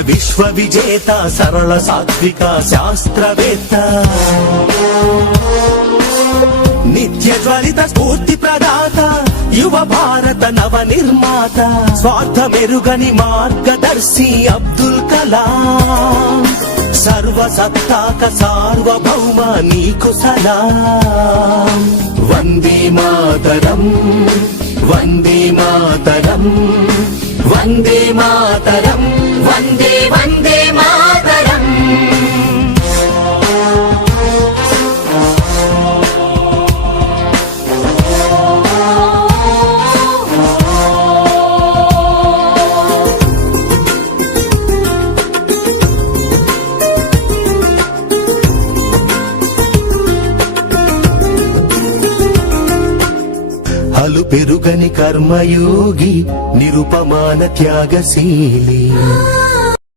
విశ్వ విజేత సరళ సాత్విక శాస్త్రవేత్త నిత్య జ్వలిత స్ఫూర్తి ప్రదాత యువ భారత నవ నిర్మాత స్వార్థమెరుగని మార్గదర్శి అబ్దుల్ కలాం సర్వసత్తాక సార్వభౌమ నీకు సలాం వందే మాతరం వందే మాతరం వందే మాతరం వందే వందే మాతరం హలు పెరుగని కర్మయోగి నిరుపమాన త్యాగశీలి